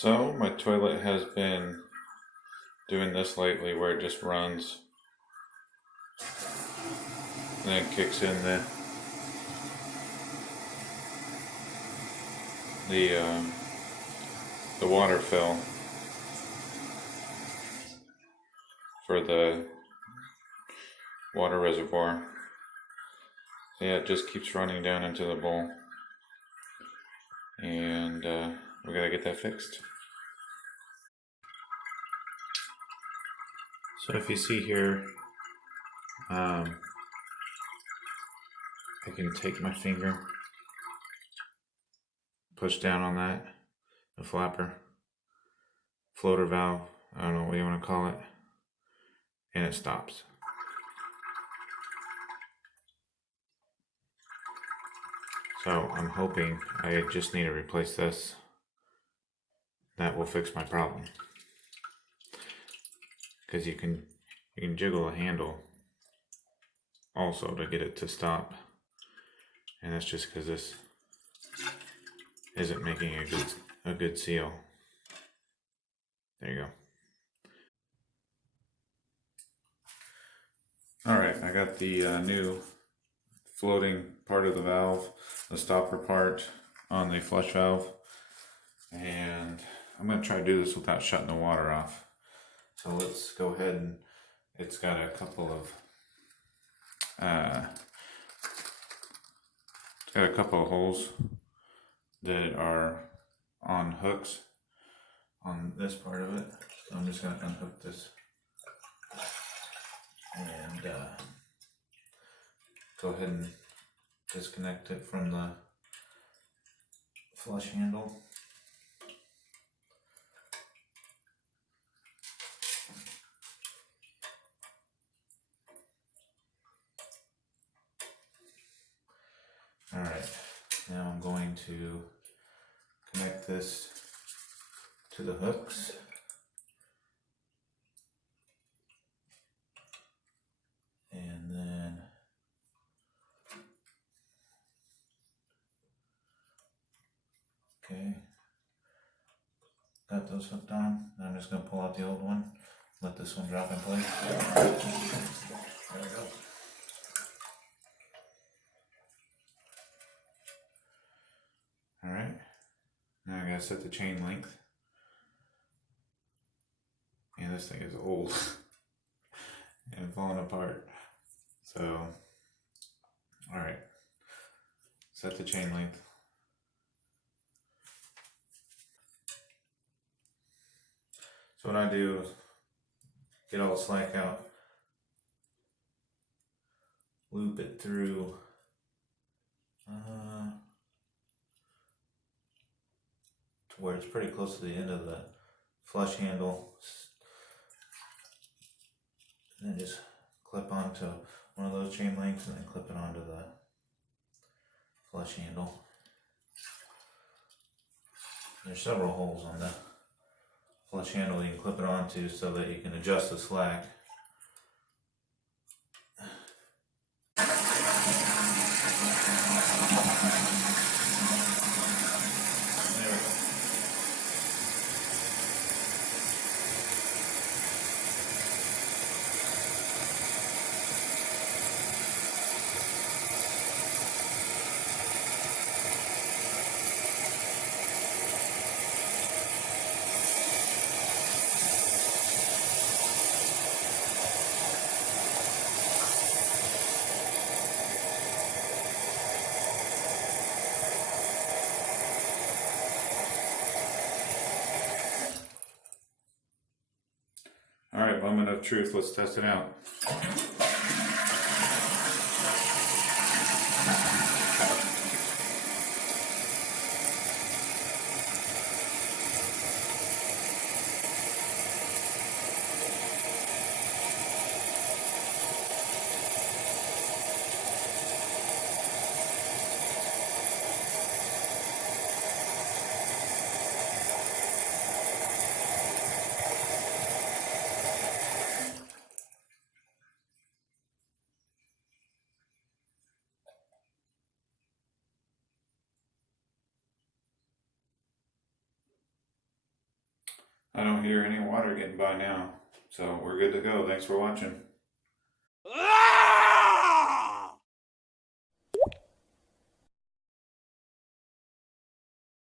So my toilet has been doing this lately where it just runs and then kicks in the the water fill for the water reservoir. So yeah, it just keeps running down into the bowl, and we gotta get that fixed. So if you see here, I can take my finger, push down on that, the flapper, floater valve, I don't know what you want to call it, and it stops. So I'm hoping I just need to replace this. That will fix my problem. Because you can jiggle a handle also to get it to stop. And that's just because this isn't making a good seal. There you go. Alright, I got the new floating part of the valve, the stopper part on the flush valve, and I'm going to try to do this without shutting the water off. So let's go ahead, and it's got a couple of holes that are on hooks on this part of it. So I'm just going to unhook this and go ahead and disconnect it from the flush handle. Alright, now I'm going to connect this to the hooks. And then okay, got those hooked on. Now I'm just going to pull out the old one, let this one drop in place. There we go. Alright, now I gotta set the chain length. And this thing is old and falling apart. So, alright, set the chain length. So what I do is get all the slack out, loop it through to where it's pretty close to the end of the flush handle, and then just clip onto one of those chain links and then clip it onto the flush handle. There's several holes on the flush handle you can clip it onto so that you can adjust the slack. There we go. Alright, moment of truth, let's test it out. I don't hear any water getting by now. So we're good to go. Thanks for watching.